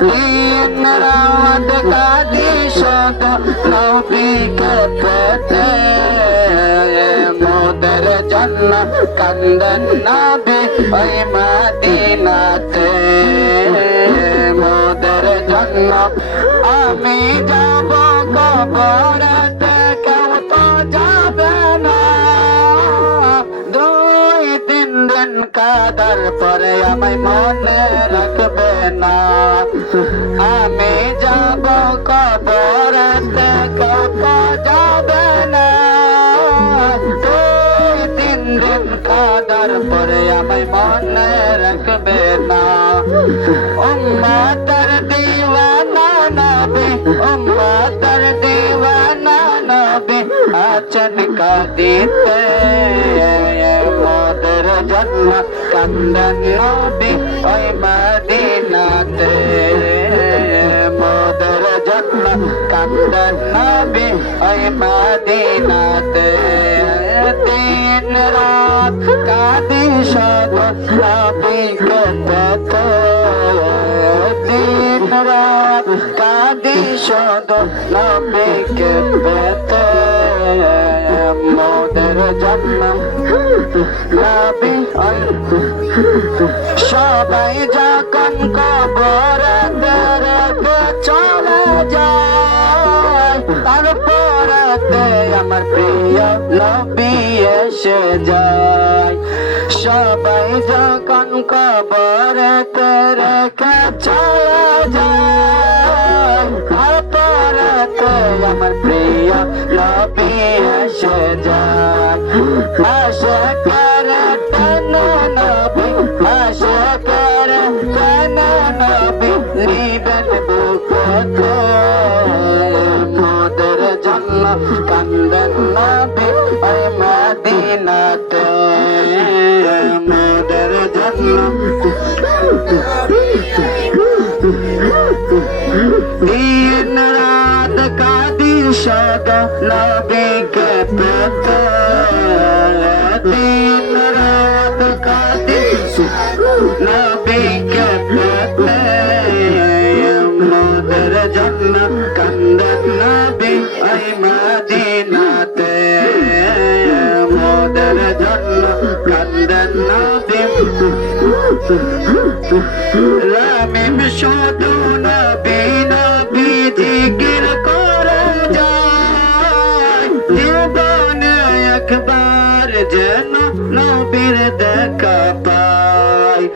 দিন রাত কাঁদি শুধু নবীকে পেতে, মোদের জন্য কান্দেন নবী ওই মদিনাতে। মোদের জন্য আমি যাব কবরেতে, কেউ তো যাবে না। 2-3 দিন কাদার পরে আমায় মনে রাখবে না। আমি যাব কবরেতে, কেউ তো যাবে না। 2-3 দিন কাদার পরে আমায় মনে রাখবে না। উম্মতের দিওয়ানা নবী, উম্মতের দিওয়ানা নবী আছেন কাঁদিতে, মোদের জন্য কান্দেন নবী ওই মদিনাতে। মোদের জন্য কান্দেন নবী ওই মদিনাতে। দিন রাত কাঁদি শুধু নবীকে পেতে, দিন রাত কাঁদি শুধু নবীকে পেতে। মোদের জন্য নবী সবাই যখন কবরেতে রেখে চলে যায়, তারপরেতে আমার প্রিয় নবী এসে যায়। সবাই যখন কবরেতে রেখে চলে যায়, তারপরেতে আমার প্রিয় নবী এসে যায়। আশা করে টানে নবী, আশা করে টানে নবী নিবেন বুকেতে। মোদের জন্য কান্দেন নবী ওই মদিনাতে। মোদের জন্য দিন রাত কাঁদি শুধু নবীকে পেতে, দিন রাত কাঁদি নবীকে পেতে। মোদের জন্য কান্দেন নবী ওই মদিনাতে। মোদের জন্য কান্দেন নবী। রামিম শুধু নবী নবী জিকির করে যায়, জীবনে একবার যেন নবীর দেখা পায়।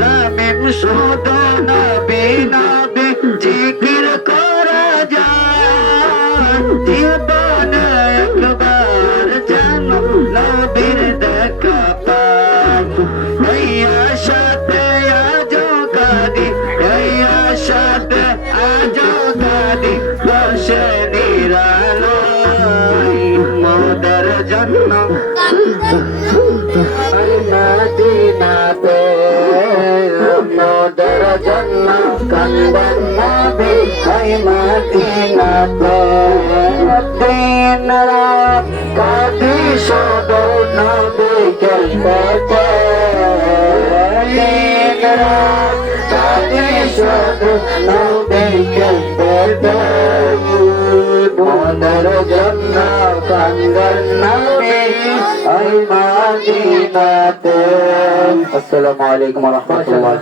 রামিম শুধু নবী নবী জিকির করে যায়, জীবনে একবার যেন নবীর দেখা পায়। এই আশাতে আজো কাঁদি, এই আশাতে আজো কাঁদি বসে নিরালায়। মোদের জন্য মদিনাতে, মোদের জন্য কান্দেন নবী ওই মদিনাতে। দিন রাত কাঁদি শুধু নবীকে পেতে, দিন রাত কাঁদি শুধু নবীকে পেতে। মোদের জন্য কান্দেন নবী ওই মদিনাতে। আসসালামু আলাইকুম ওয়া রাহমাতুল্লাহ।